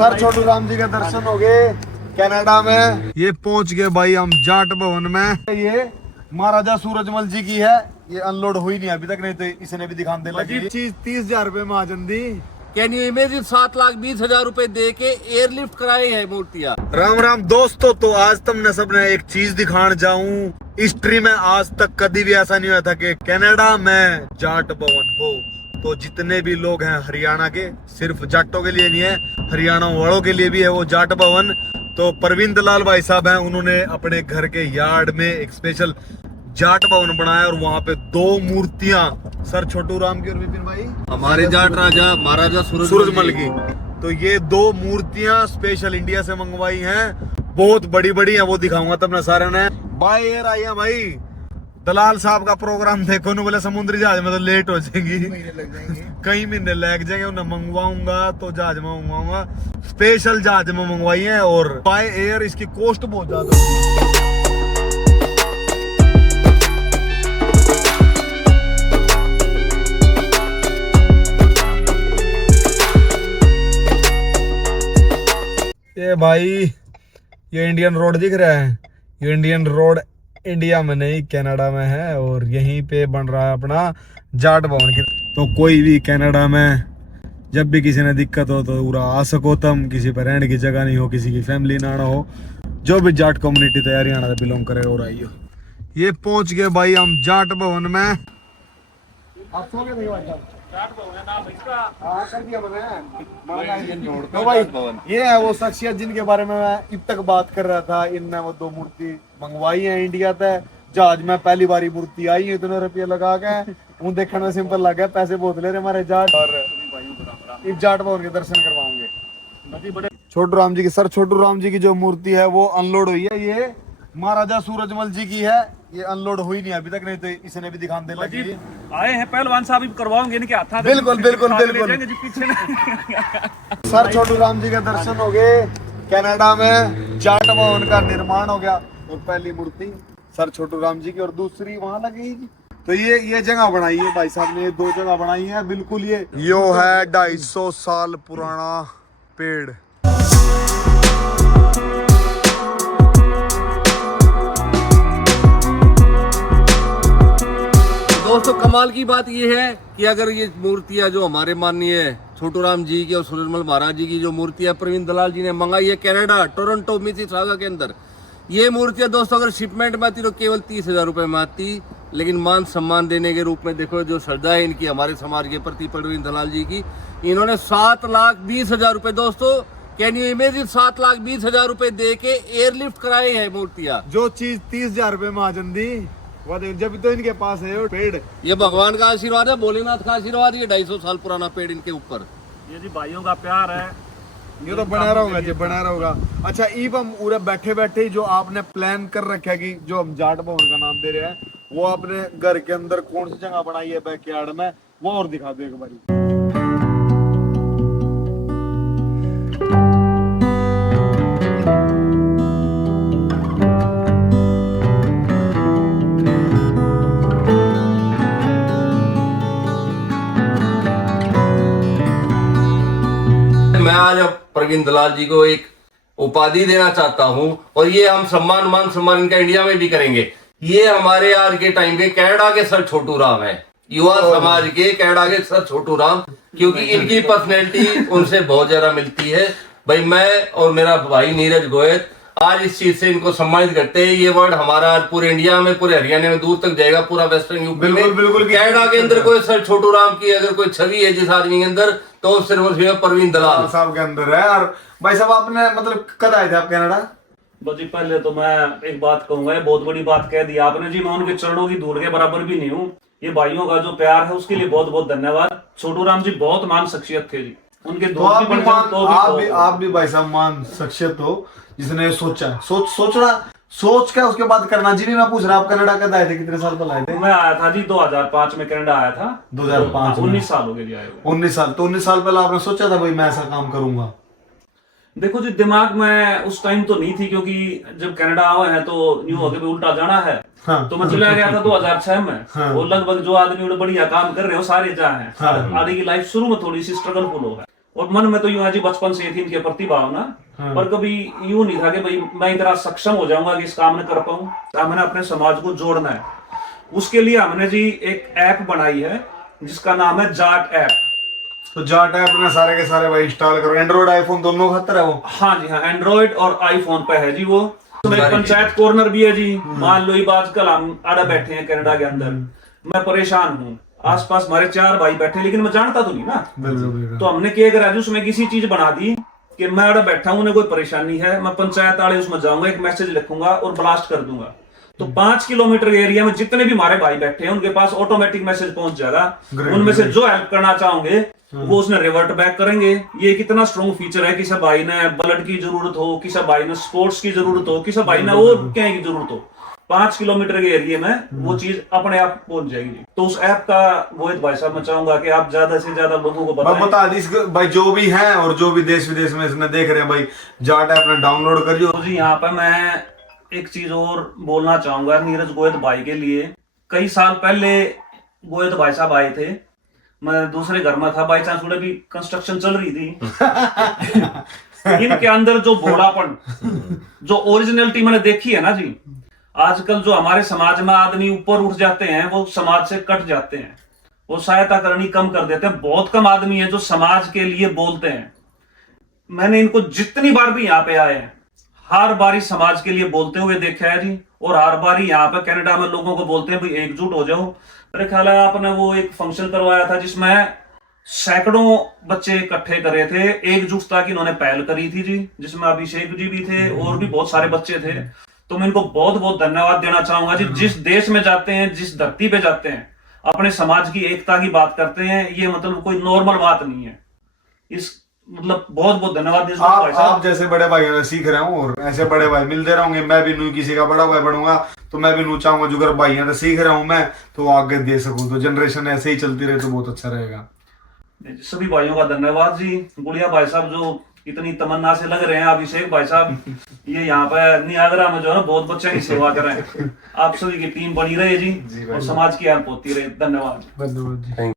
Sir Chhotu Ram ji के दर्शन हो गए कनाडा में। ये पहुंच गए भाई हम जाट भवन में। ये महाराजा सूरजमल जी की है। ये अनलोड हुई नहीं अभी तक, नहीं तो इसने भी दिखा दे लगी चीज 30,000 रुपए में आ जंदी। कैन यू इमेजिन 7,20,000 रुपए दे के एयरलिफ्ट कराए हैं मूर्तियां। राम राम दोस्तों, तो आज तुमने सबने एक चीज दिखाने जाऊं। हिस्ट्री में आज तक कभी भी ऐसा नहीं हुआ था कि कनाडा में जाट भवन हो। तो जितने भी लोग हैं हरियाणा के, सिर्फ जाटों के लिए नहीं है, हरियाणा वालों के लिए भी है वो जाट भवन। तो परवीन दलाल भाई साहब हैं, उन्होंने अपने घर के यार्ड में एक स्पेशल जाट भवन बनाया और वहाँ पे 2 मूर्तियां सर छोटू राम की और विपिन भाई हमारे जाट राजा महाराजा सूरजमल की। तो ये 2 मूर्तियां स्पेशल इंडिया से मंगवाई हैं, बहुत बड़ी बड़ी हैं, वो दिखाऊंगा तुमने सारे ने। बाय एयर आई है भाई। दलाल साहब का प्रोग्राम देखो न, बोले समुद्री जहाज में तो लेट हो जाएगी, कई महीने लग जाएंगे। उन्हें मंगवाऊंगा तो जहाज में मंगवाऊंगा, स्पेशल जहाज में मंगवाई है और बाय एयर। इसकी कॉस्ट बहुत ज्यादा है। ये भाई ये इंडियन रोड दिख रहा है, ये इंडियन रोड इंडिया में नहीं कनाडा में है और यहीं पे बन रहा है अपना जाट भवन की। तो कोई भी कनाडा में जब भी किसी ने दिक्कत हो तो पूरा आ सको तुम, किसी पर रहने की जगह नहीं हो, किसी की फैमिली ना हो, जो भी जाट कम्युनिटी तो हरियाणा से बिलोंग करे और आइयो। ये पहुंच गए भाई हम जाट भवन में। आप सो गए तो भाई ये है वो शख्सियत जिनके बारे में मैं अब तक बात कर रहा था। इनने वो 2 मूर्ति मंगवाई है इंडिया से। जहाज में पहली बारी मूर्ति आई है, इतने रुपये लगा के। वो देखने में सिंपल लगा, पैसे बहुत ले रहे हमारे जाट। और इस जाट भवन के दर्शन करवाएंगे। छोटू राम जी की, सर छोटू राम जी की जो मूर्ति है वो अनलोड हुई है। ये महाराजा सूरजमल जी की है। ये अनलोड हुई नहीं अभी तक, नहीं तो इसने भी दिखा दे लगी। आए हैं पहलवान साहब, करवाओगे इनके हाथ। बिल्कुल बिल्कुल बिल्कुल। सर छोटू राम जी के दर्शन हो गए कनाडा में। जाट भवन का निर्माण हो गया और पहली मूर्ति सर छोटू राम जी की और दूसरी वहां लगेगी। तो ये जगह बनाई है भाई साहब ने, 2 जगह बनाई है। बिल्कुल ये है 250 साल पुराना पेड़। दोस्तों कमाल की बात यह है कि अगर ये मूर्तियां जो हमारे माननीय छोटू राम जी की और सूरजमल महाराज जी की जो मूर्तियां प्रवीण दलाल जी ने मंगाई है कनाडा टोरंटो मिसिसागा के अंदर, ये मूर्तियां दोस्तों अगर शिपमेंट में आती तो केवल 30,000 रुपए में आती। लेकिन मान सम्मान देने के रूप में देखो जो श्रद्धा है इनकी हमारे समाज के प्रति प्रवीण दलाल जी की, इन्होंने 7,20,000 रुपए, दोस्तों कैन यू इमेजिन 7,20,000 रुपए दे के एयरलिफ्ट कराए हैं मूर्तियां। जो चीज 30,000 रुपए में आ जंदी जब तो इनके पास है पेड़। ये भगवान का आशीर्वाद है, भोलेनाथ का आशीर्वाद। ये 250 साल पुराना पेड़ इनके ऊपर। ये जी भाइयों का प्यार है, ये तो बना रहोगा जी, बना रहोगा। अच्छा ईब हम पूरे बैठे बैठे जो आपने प्लान कर रखा है कि जो हम जाट भवन का नाम दे रहे हैं, वो आपने घर के अंदर कौन सी जगह बनाई है बैकयार्ड में, वो और दिखा दो एक बारी। मैं आज प्रवीण दलाल जी को एक उपाधि देना चाहता हूं और ये हम मान सम्मान इनका इंडिया में भी करेंगे। ये हमारे आज के टाइम के कनाडा के सर छोटू राम है, युवा समाज के कनाडा के सर छोटू राम, क्योंकि इनकी पर्सनैलिटी उनसे बहुत ज्यादा मिलती है। भाई मैं और मेरा भाई नीरज गोयल आज इस चीज से इनको सम्मानित करते हैं। ये वर्ड हमारा आज पूरे इंडिया में, पूरे हरियाणा में दूर तक जाएगा, पूरा वेस्टर्न यूपी में। बिल्कुल कनाडा के अंदर कोई सर छोटू राम की अगर कोई छवि है जिस आदमी के अंदर, तो सिर्फ प्रवीण दलाल साहब के अंदर है। और भाई साहब आपने मतलब कब आए थे आप कनाडा? जी पहले तो मैं एक बात कहूंगा, ये बहुत बड़ी बात कह दी आपने जी। मैं उनके चरणों की धूल के बराबर भी नहीं हूँ। ये भाइयों का जो प्यार है उसके लिए बहुत बहुत धन्यवाद। छोटू राम जी बहुत मान शख्सियत थे जी, उनके तो आप भी भाई साहब मान शख्सियत हो जिसने सोचा, सोच के उसके बाद करना। जी भी मैं पूछ रहा, आप कनाडा कब आए थे, कितने साल पहले आए थे? मैं आया था जी 2005 में कनाडा आया था। 2005 19 साल हो गए जी आए हुए। 19 साल। तो 19 साल पहले आपने सोचा था भाई मैं ऐसा काम करूंगा? देखो जी दिमाग में उस टाइम तो नहीं थी, क्योंकि जब कनाडा आए हैं तो न्यू होके भी उल्टा जाना है। हाँ। तो मैं चला गया था 2006 में। हाँ। वो लगभग जो आदमी बढ़िया काम कर रहे हो सारे जहाँ हैं। हाँ। आगे की लाइफ शुरू में थोड़ी सी स्ट्रगलफुल हो है और मन में तो यूं है जी, बचपन से थी इनके प्रति भावना, पर कभी यूं नहीं था कि भाई मैं इतना सक्षम हो जाऊंगा कि इस काम में कर पाऊं। हमने अपने समाज को जोड़ना है, उसके लिए हमने जी एक ऐप बनाई है जिसका नाम है जाट ऐप। तो जाट ऐप ना सारे के सारे भाई इंस्टॉल करो, एंड्रॉइड आईफोन दोनों खतर है वो। हाँ जी हाँ, एंड्रॉइड और आईफोन पे है जी वो। तो मेरे पंचायत कॉर्नर भी है जी। मान लो ये आजकल हम आड़ा बैठे हैं कनाडा के अंदर, मैं परेशान हूँ, आसपास हमारे 4 भाई बैठे, लेकिन मैं जानता तो नहीं ना। तो हमने क्या करा जी, उसमें किसी चीज बना दी कि मैं आड़ा बैठा हूँ, उन्हें कोई परेशानी है, मैं पंचायत वाले उसमें जाऊंगा, एक मैसेज लिखूंगा और ब्लास्ट कर दूंगा। तो 5 किलोमीटर एरिया में जितने भी हमारे भाई बैठे हैं उनके पास ऑटोमेटिक मैसेज पहुंच जाएगा। उनमें से जो हेल्प करना चाहोगे वो उसने रिवर्ट बैक करेंगे। ये कितना स्ट्रॉन्ग फीचर है। किसी भाई ने ब्लड की जरूरत हो, किसी भाई ने स्पोर्ट्स की जरूरत हो, किसी भाई ने और क्या की जरूरत हो, 5 किलोमीटर के एरिया में वो चीज अपने आप पहुंच जाएगी। तो उस ऐप का मोहित भाई साहब मैं चाहूंगा कि आप ज्यादा से ज्यादा लोगों को बता दी भाई, जो भी हैं और जो भी देश विदेश में इसने देख रहे हैं भाई, जाट ऐप ने डाउनलोड करियो। तो जी यहाँ पे मैं एक चीज और बोलना चाहूंगा नीरज गोयत भाई के लिए। कई साल पहले गोयत भाई साहब आए थे, मैं दूसरे घर में था, बाई चांस उन्हें भी कंस्ट्रक्शन चल रही थी। इनके अंदर जो भोलापन, जो ओरिजिनलिटी मैंने देखी है ना जी, आजकल जो हमारे समाज में आदमी ऊपर उठ जाते हैं वो समाज से कट जाते हैं, वो सहायता करनी कम कर देते हैं। बहुत कम आदमी है जो समाज के लिए बोलते हैं। मैंने इनको जितनी बार भी यहाँ पे आए हैं हर बारी समाज के लिए बोलते हुए देखा है जी, और हर बारी यहाँ पे कनाडा में लोगों को बोलते हैं भाई एकजुट हो जाओ। मेरे ख्याल है आपने वो एक फंक्शन करवाया था जिसमें सैकड़ों बच्चे इकट्ठे करे थे, एकजुटता की इन्होंने पहल करी थी जी, जिसमें अभिषेक जी भी थे और भी बहुत सारे बच्चे थे। तो मैं इनको बहुत बहुत धन्यवाद देना चाहूंगा जी। जिस देश में जाते हैं, जिस धरती पे जाते हैं, अपने समाज की एकता की बात करते हैं, ये मतलब कोई नॉर्मल बात नहीं है। इस मतलब बहुत बहुत धन्यवाद। आप जैसे बड़े भाइयों से सीख रहा हूँ और ऐसे बड़े भाई मिलते रहूंगे। मैं भी नू किसी का बड़ा भाई बनूंगा तो मैं भी नू चाहूंगा जो अगर भाइयों से सीख रहा हूँ मैं तो आगे दे सकूं। तो जनरेशन ऐसे ही चलती रहे तो बहुत अच्छा रहेगा। सभी भाइयों का धन्यवाद जी। गुड़िया भाई साहब जो इतनी तमन्ना से लग रहे हैं, अभिषेक भाई साहब ये यहाँ पे नियाग्रा में जो है ना बहुत बच्चे की सेवा कर रहे हैं। आप सभी की टीम बनी रहे जी और समाज की हेल्प होती रहे। धन्यवाद। धन्यवाद जी।